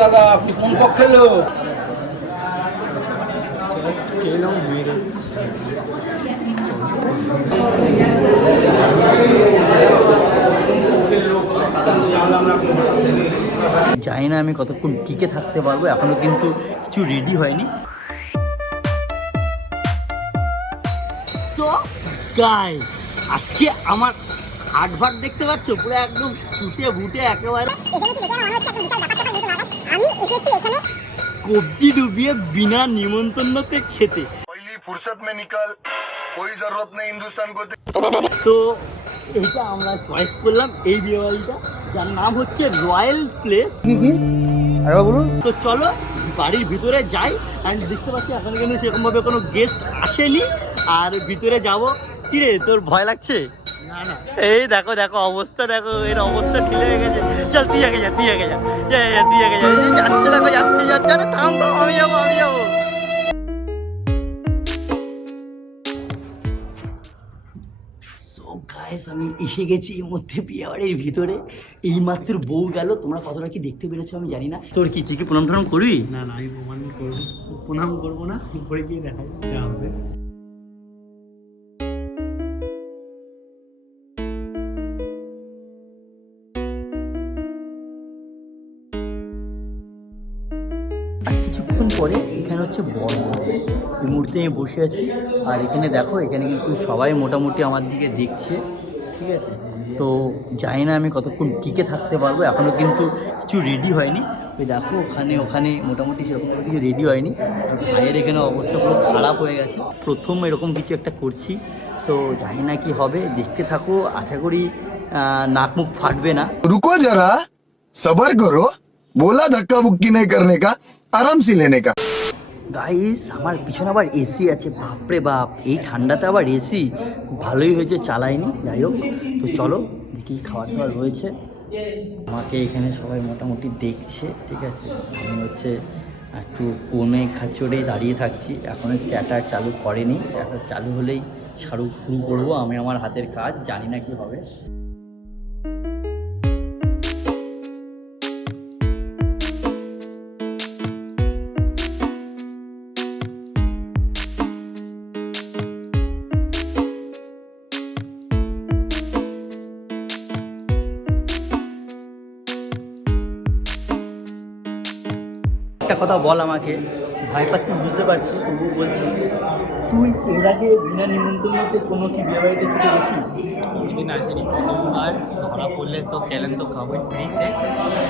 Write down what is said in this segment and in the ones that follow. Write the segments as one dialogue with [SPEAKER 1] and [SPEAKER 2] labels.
[SPEAKER 1] দাদা, আপনি কোন পক্ষের লোক?
[SPEAKER 2] জানি না আমি কতক্ষণ টিকে থাকতে পারব, এখনও কিন্তু কিছু রেডি হয়নি। আজকে আমার ঘাট ভাট দেখতে পাচ্ছ? পুরো একদম ফুটে ফুটে একেবারে কবজি ডুবিয়ে বিনা নিমন্ত্রণতে খেতে।
[SPEAKER 3] ফুরসত মে নিকাল কোই জরুরত নেই
[SPEAKER 2] তো এইটা আমরা চয়েস করলাম এই বিয়ে বাড়িটা যার নাম হচ্ছে রয়্যাল প্লেস বলুন। তো চলো বাড়ির ভিতরে যাই অ্যান্ড দেখতে পাচ্ছি এখন কিন্তু সেরকমভাবে কোনো গেস্ট আসেনি। আর ভিতরে যাব কিরে তোর ভয় লাগছে? এই দেখো দেখো অবস্থা দেখো এর অবস্থা ঢিলে হয়ে গেছে। চল তুই আগে যা তুই আগে যা। যা, যা, তুই আগে যা। এই যাচ্ছে দেখো যাচ্ছে যাচ্ছে আরে থাম আমি যাব আমি যাব। গাইস আমি এসে গেছি এই মধ্যে বিয়ে বাড়ির ভিতরে। এইমাত্র বউ গেল তোমরা কতটা কি দেখতে পেরেছ আমি জানি না। তোর কি তুই কি প্রণাম টনাম করবি?
[SPEAKER 4] না না আমি প্রমাণ করব। প্রণাম করব না উপরে গিয়ে দেখাই যা
[SPEAKER 2] আর কিছুক্ষণ পরে এখানে হচ্ছে বড় এই মুহূর্তে আমি বসে আছি। আর এখানে দেখো, এখানে কিন্তু সবাই মোটামুটি আমার দিকে দেখছে। ঠিক আছে? তো জানি না আমি কতক্ষণ টিকে থাকতে পারব। এখনও কিন্তু কিছু রেডি হয়নি। ওই দেখো, ওখানে ওখানে মোটামুটি সেরকম কিছু রেডি হয়নি। ভাইয়ের এখানে অবস্থা পুরো খারাপ হয়ে গেছে। প্রথম এরকম কিছু একটা করছি। তো জানি না কি হবে। দেখতে থাকো। আশা করি নাক মুখ ফাটবে না।
[SPEAKER 5] রুকো যারা সবার করো। বোলা ধাক্কা বুক্কি নেই করনে কা। आराम से लेने का
[SPEAKER 2] গাইস আমার পিছনে আবার এসি আছে বাপরে বাপ এই ঠান্ডাতে আবার এসি ভালোই হয়েছে চালাইনি যাই হোক তো চলো দেখি খাবার দাবার রয়েছে আমাকে এখানে সবাই মোটামুটি দেখছে ঠিক আছে আমি হচ্ছে একটু কোণে খাচড়ে দাঁড়িয়ে থাকছি এখনও স্ট্যাটার চালু করেনি স্ট্যাটার চালু হলেই ছাড়ু শুরু করবো আমি আমার হাতের কাজ জানি না কি হবে একটা কথা বল আমাকে। ভয় পাচ্ছিস বুঝতে পারছি তবুও বলছি। তুই এর আগে বিনা নিমন্ত্রণতে কোনো কি বিয়ে বাড়িতে থেকে গেছিস?
[SPEAKER 4] কোনোদিন আসেনি প্রথমবার। ধরা পড়লে তো চ্যালেঞ্জ তো খাবোই ফ্রিতে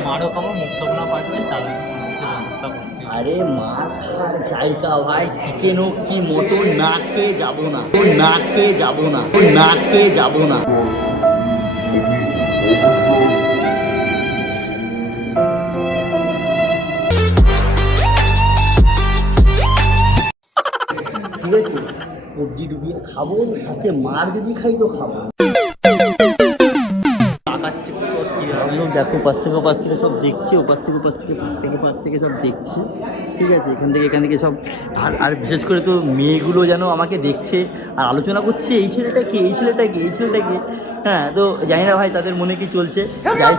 [SPEAKER 4] মারও খাব মুক্ত না পারবে তাহলে ব্যবস্থা করতে। হবে।
[SPEAKER 2] আরে মার খাওয়ার জায়গা ভাই চিকেন হোক কি মটন না খেয়ে যাব না। না খেয়ে যাব না না খেয়ে যাব না। ঠিক আছে? সবজি ডুবিয়ে খাব সাথে মার যদি খাই তো খাব। দেখো পাশ থেকে। পাশ থেকে সব দেখছে ওপাশ থেকে পাশ থেকে পাশ থেকে পাশ থেকে সব দেখছে। ঠিক আছে এখান থেকে এখান থেকে সব আর আর বিশেষ করে তো মেয়েগুলো যেন আমাকে দেখছে আর আলোচনা করছে এই ছেলেটা কি এই ছেলেটা কি এই ছেলেটা কি? হ্যাঁ তো জানি না ভাই তাদের মনে কি চলছে। যাই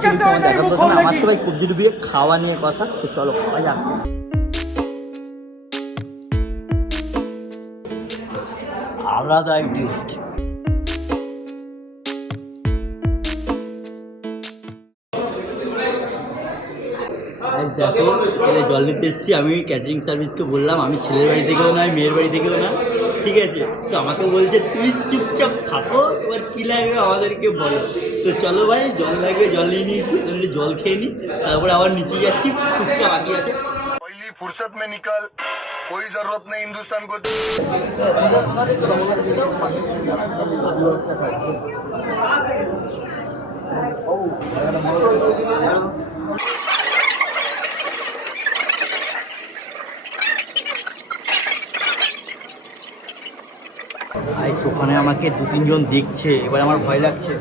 [SPEAKER 2] কথা না আমার তো ভাই কবজি ডুবিয়ে খাওয়া নিয়ে কথা। তো চলো খাওয়া যাক। আলাদাই টেস্ট। দেখো এটা জল নিতে এসেছি। আমি ক্যাটারিং সার্ভিসকে বললাম আমি ছেলের বাড়ি থেকেও না মেয়ের বাড়ি থেকেও না। ঠিক আছে? তো আমাকে বলছে তুই চুপচাপ থাকো তোমার কী লাগবে আমাদেরকে বলো? তো চলো ভাই জল লাগবে জল নিয়ে নিয়েছি জল খেয়ে নিই তারপরে আবার নিচে যাচ্ছি ফুচকা বাকি আছে।
[SPEAKER 3] ফুরসত মে कोई जरूरत नहीं हिंदुस्तान को
[SPEAKER 2] ভাই ওখানে আমাকে দু তিনজন দেখছে এবার আমার ভয় লাগছে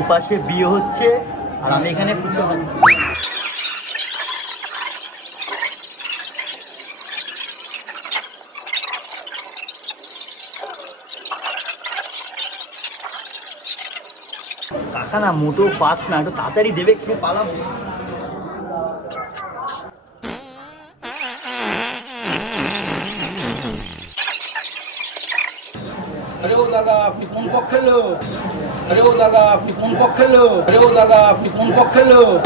[SPEAKER 2] ওপাশে বিয়ে হচ্ছে, আর আমি এখানে পুজো কাকা না, মোটো ফাস্ট না, একটু তাড়াতাড়ি দেবে, খেয়ে পালাম
[SPEAKER 1] আরে ও দাদা, আপনি কোন পক্ষের লোক? আরে দাদা, আপনি কোন পক্ষের লোক? আরে দাদা, আপনি কোন পক্ষের লোক?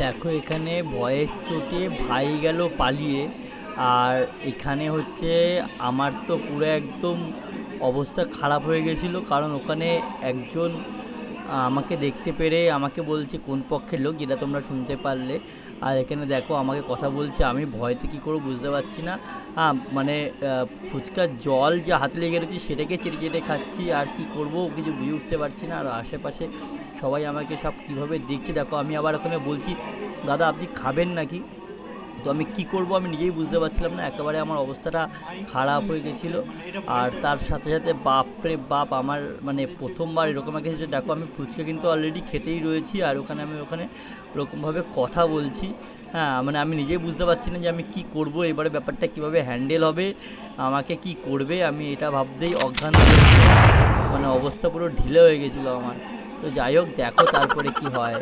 [SPEAKER 2] দেখো, এখানে ভয়ের চোটে ভাই গেল পালিয়ে, আর এখানে হচ্ছে আমার তো পুরো একদম অবস্থা খারাপ হয়ে গেছিল, কারণ ওখানে একজন আমাকে দেখতে পেরে আমাকে বলছে কোন পক্ষের লোক, যেটা তোমরা শুনতে পারলে। আর এখানে দেখো আমাকে কথা বলছে, আমি ভয়তে কী করব বুঝতে পারছি না। মানে ফুচকার জল যে হাতে লেগে রয়েছে সেটাকে চেটে চেটে খাচ্ছি, আর কি করব কিছু বুঝে উঠতে পারছি না। আর আশেপাশে সবাই আমাকে সব কীভাবে দেখছে, দেখো আমি আবার ওখানে বলছি, দাদা আপনি খাবেন নাকি? তো আমি কি করব আমি নিজেই বুঝতে পারছিলাম না, একেবারে আমার অবস্থাটা খারাপ হয়ে গেছিল। আর তার সাথে সাথে বাপরে বাপ, আমার মানে প্রথমবার এরকম একটা কিছু দেখো আমি ফুচকা কিন্তু অলরেডি খেতেই রয়েছি আর ওখানে আমি ওখানে ওরকমভাবে কথা বলছি। হ্যাঁ মানে আমি নিজেই বুঝতে পারছি না যে আমি কি করব, এবারে ব্যাপারটা কীভাবে হ্যান্ডেল হবে, আমাকে কি করবে, আমি এটা ভাবতেই অজ্ঞান মানে অবস্থা পুরো ঢিলে হয়ে গেছিল আমার। তো যাই হোক, দেখো তারপরে কি হয়।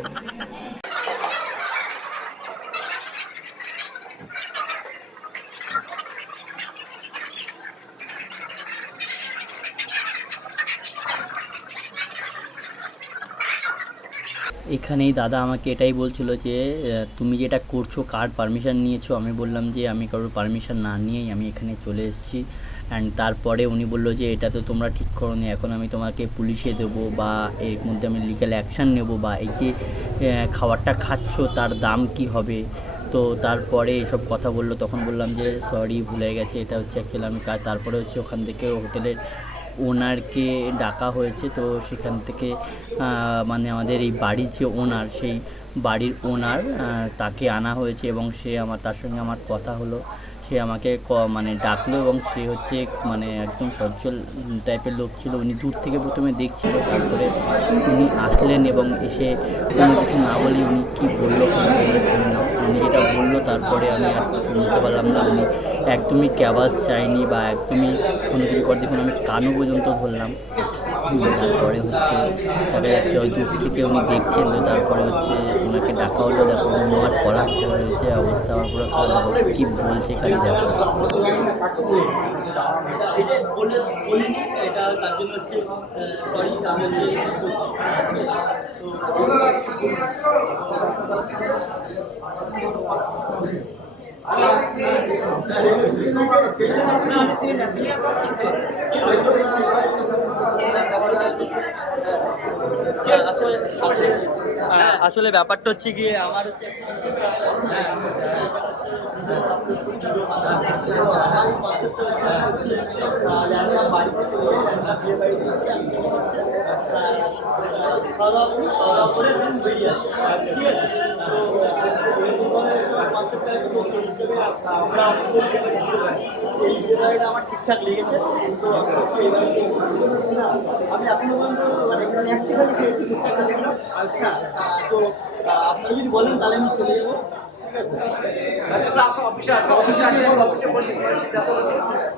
[SPEAKER 2] এখানেই দাদা আমাকে এটাই বলছিল যে তুমি যেটা করছ, কার পারমিশন নিয়েছো? আমি বললাম যে, আমি কারোর পারমিশন না নিয়েই আমি এখানে চলে এসেছি। অ্যান্ড তারপরে উনি বলল যে, এটা তো তোমরা ঠিক করো নি এখন আমি তোমাকে পুলিশে দেবো বা এর মধ্যে আমি লিগ্যাল অ্যাকশান নেব বা এই যে খাবারটা খাচ্ছ, তার দাম কি হবে? তো তারপরে এইসব কথা বলল। তখন বললাম যে, সরি, ভুলে গেছে। এটা হচ্ছে অ্যাকচুয়ালি আমি কাজ তারপরে হচ্ছে ওখান থেকে হোটেলের ওনারকে ডাকা হয়েছে। তো সেখান থেকে মানে আমাদের এই বাড়ির যে ওনার, সেই বাড়ির ওনার তাকে আনা হয়েছে এবং সে আমার, তার সঙ্গে আমার কথা হলো। সে আমাকে ক- মানে ডাকলো এবং সে হচ্ছে মানে একদম সজ্জল টাইপের লোক ছিল। উনি দূর থেকে প্রথমে দেখছিল, তারপরে উনি আসলেন এবং এসে কোনো কিছু না বলে উনি কী বলল শুনে নাও উনি যেটা বলল, তারপরে আমি আর শুনতে পারলাম না। উনি একদমই ক্যাবাস চাইনি বা একদমই কোনো কিছু করে দেখুন আমি কানও পর্যন্ত ধরলাম। তারপরে হচ্ছে যাচ্ছে ওই দূর থেকে উনি দেখছেন তো তারপরে হচ্ছে ওনাকে ডাকা হলো, দেখো উনি আমার কলার রয়েছে অবস্থা আমার পুরো খারাপ। কী বলছে খালি দেখো। আসলে ব্যাপারটা হচ্ছে গিয়ে আমার হচ্ছে আমার ঠিকঠাক লেগেছে তো আমি এখনও পর্যন্ত মানে একটুখানি খেয়েছি ঠিকঠাক দেখলাম আচ্ছা তো আপনি যদি বলেন তাহলে আমি চলে যাব
[SPEAKER 1] আসো আসে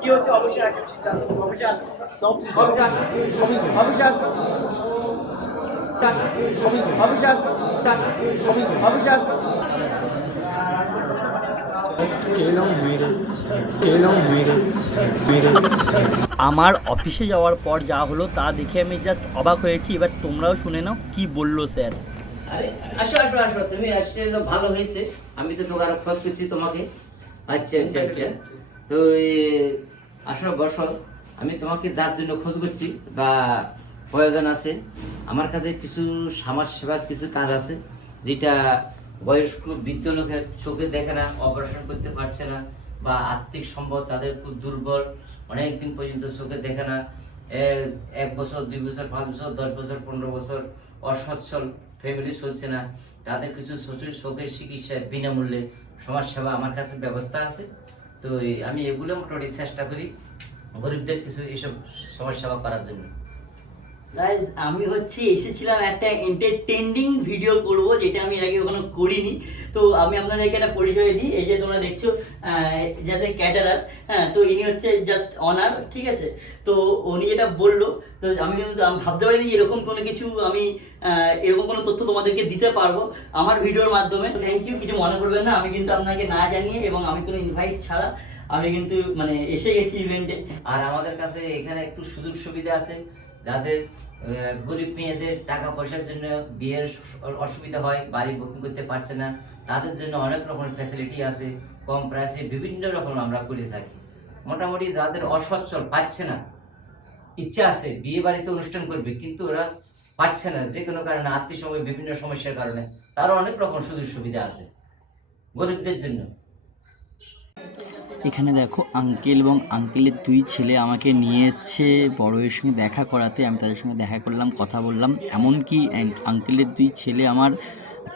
[SPEAKER 1] কি হচ্ছে অফিসে আসে সিদ্ধান্ত অফিসে আসো অফিসে আসো অফিসে আসো অফিসে আসো অফিসে আসো আমার অফিসে যাওয়ার পর যা হলো তা দেখে আমি জাস্ট অবাক হয়েছি। এবার তোমরাও শুনে নাও, কি বলল স্যার?
[SPEAKER 6] আরে, আসো আসো আসো, তুমি আসছে তো ভালো হয়েছে। আমি তো তোমার খোঁজ করছি তোমাকে। আচ্ছা আচ্ছা আচ্ছা। তো আসো, বসো। আমি তোমাকে যার জন্য খোঁজ করছি বা প্রয়োজন আছে আমার কাছে কিছু সমাজ সেবার কিছু কাজ আছে, যেটা বয়স্ক বৃদ্ধ লোকের চোখে দেখে না অপারেশন করতে পারছে না, বা আর্থিক সম্পদ তাদের খুব দুর্বল অনেক দিন পর্যন্ত চোখে দেখে না। এক বছর, দুই বছর, পাঁচ বছর, দশ বছর, পনেরো বছর অসচ্ছল ফ্যামিলি চলছে না। তাদের কিছু শোষণ শোকের চিকিৎসা বিনামূল্যে সমাজ সেবা আমার কাছে ব্যবস্থা আছে। তো আমি এগুলো মোটামুটি চেষ্টা করি গরিবদের কিছু এইসব সমাজ সেবা করার জন্য।
[SPEAKER 2] আমি হচ্ছে এসেছিলাম একটা এন্টারটেইনিং ভিডিও করব, যেটা আমি আগে কখনো করিনি। তো আমি আপনাদেরকে একটা পরিচয় দিই, এই যে তোমরা দেখছ যাতে ক্যাটারার হ্যাঁ তো ইনি হচ্ছে জাস্ট অনার ঠিক আছে? তো উনি যেটা বলল, তো আমি কিন্তু ভাবতে পারিনি এরকম কোনো কিছু আমি এরকম কোনো তথ্য তোমাদেরকে দিতে পারব আমার ভিডিওর মাধ্যমে। থ্যাংক ইউ কিছু মনে করবেন না, আমি কিন্তু আপনাকে না জানিয়ে এবং আমি কোনো ইনভাইট ছাড়া আমি কিন্তু মানে এসে গেছি ইভেন্টে
[SPEAKER 6] আর আমাদের কাছে এখানে একটু সুযোগ সুবিধা আছে, যাদের গরিব মেয়েদের টাকা পয়সার জন্য বিয়ের অসুবিধা হয়, বাড়ি বুকিং করতে পারছে না, তাদের জন্য অনেক রকমের ফ্যাসিলিটি আছে, কম প্রাইসে বিভিন্ন রকম আমরা করে থাকি। মোটামুটি যাদের অসচ্ছল পাচ্ছে না, ইচ্ছা আছে বিয়ে বাড়িতে অনুষ্ঠান করবে, কিন্তু ওরা পাচ্ছে না, যে কোনো কারণে আত্মীয় সময় বিভিন্ন সমস্যার কারণে, তারও অনেক রকম সুযোগ সুবিধা আছে গরিবদের জন্য।
[SPEAKER 2] এখানে দেখো আঙ্কেল এবং আঙ্কেলের দুই ছেলে আমাকে নিয়ে এসছে বড়োয়ের সঙ্গে দেখা করাতে। আমি তাদের সঙ্গে দেখা করলাম, কথা বললাম। এমনকি আঙ্ক- আঙ্কেলের দুই ছেলে আমার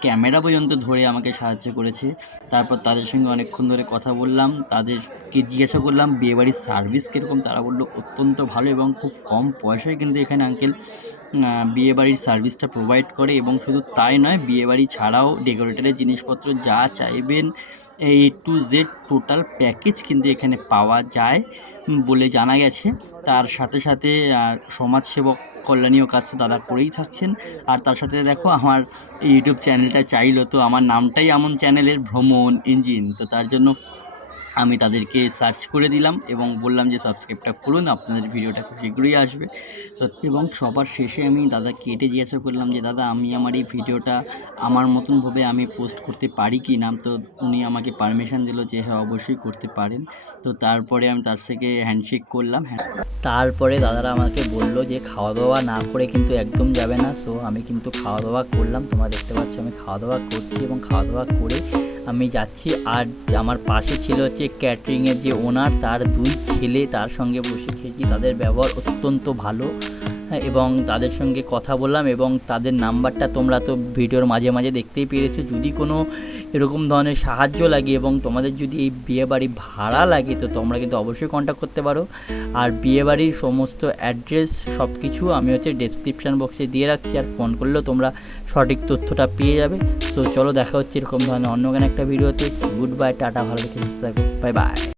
[SPEAKER 2] ক্যামেরা পর্যন্ত ধরে আমাকে সাহায্য করেছে। তারপর তাদের সঙ্গে অনেকক্ষণ ধরে কথা বললাম। তাদেরকে জিজ্ঞাসা করলাম, বিয়েবাড়ির সার্ভিস কীরকম? তারা বলল, অত্যন্ত ভালো এবং খুব কম পয়সায় কিন্তু এখানে আঙ্কেল বিয়েবাড়ির সার্ভিসটা প্রোভাইড করে। এবং শুধু তাই নয়, বিয়েবাড়ি ছাড়াও ডেকোরেটরের জিনিসপত্র যা চাইবেন এই টু জেড টোটাল প্যাকেজ কিন্তু এখানে পাওয়া যায় বলে জানা গেছে। তার সাথে সাথে সমাজসেবক কল্যাণীয় কাজ তো দাদা করেই থাকছেন। আর তার সাথে দেখো, আমার ইউটিউব চ্যানেলটা চাইলো, তো আমার নামটাই এমন চ্যানেলের ভ্রমণ ইঞ্জিন তো তার জন্য আমি তাদেরকে সার্চ করে দিলাম এবং বললাম যে সাবস্ক্রাইবটা করুন, আপনাদের ভিডিওটা খুব শীঘ্রই আসবে। এবং সবার শেষে আমি দাদা কেটে জিজ্ঞাসা করলাম যে, দাদা, আমি আমার এই ভিডিওটা আমার মতনভাবে আমি পোস্ট করতে পারি কি না? তো উনি আমাকে পারমিশন দিল যে হ্যাঁ অবশ্যই করতে পারেন। তো তারপরে আমি তার থেকে হ্যান্ডশেক করলাম। হ্যাঁ তারপরে দাদারা আমাকে বলল যে খাওয়া দাওয়া না করে কিন্তু একদম যাবে না। সো আমি কিন্তু খাওয়া দাওয়া করলাম। তোমরা দেখতে পাচ্ছ, আমি খাওয়া দাওয়া করছি এবং খাওয়া দাওয়া করে আমি যাচ্ছি আর আমার পাশে ছিল হচ্ছে ক্যাটারিংয়ের যে ওনার তার দুই ছেলে, তার সঙ্গে বসে খেয়েছি। তাদের ব্যবহার অত্যন্ত ভালো। এবং তাদের সঙ্গে কথা বললাম এবং তাদের নাম্বারটা তোমরা তো ভিডিওর মাঝে মাঝে দেখতেই পেরেছ। যদি কোনো এরকম ধরনের সাহায্য লাগে এবং তোমাদের যদি এই বিয়েবাড়ি ভাড়া লাগে, তো তোমরা কিন্তু অবশ্যই কন্ট্যাক্ট করতে পারো। আর বিয়েবাড়ির সমস্ত অ্যাড্রেস সব কিছু আমি হচ্ছে ডেসক্রিপশান বক্সে দিয়ে রাখছি আর ফোন করলেও তোমরা সঠিক তথ্যটা পেয়ে যাবে। তো চলো দেখা হচ্ছে এরকম ধরনের অন্য কোনো একটা ভিডিওতে। গুড বাই টাটা, ভালো থেকে বাই বাই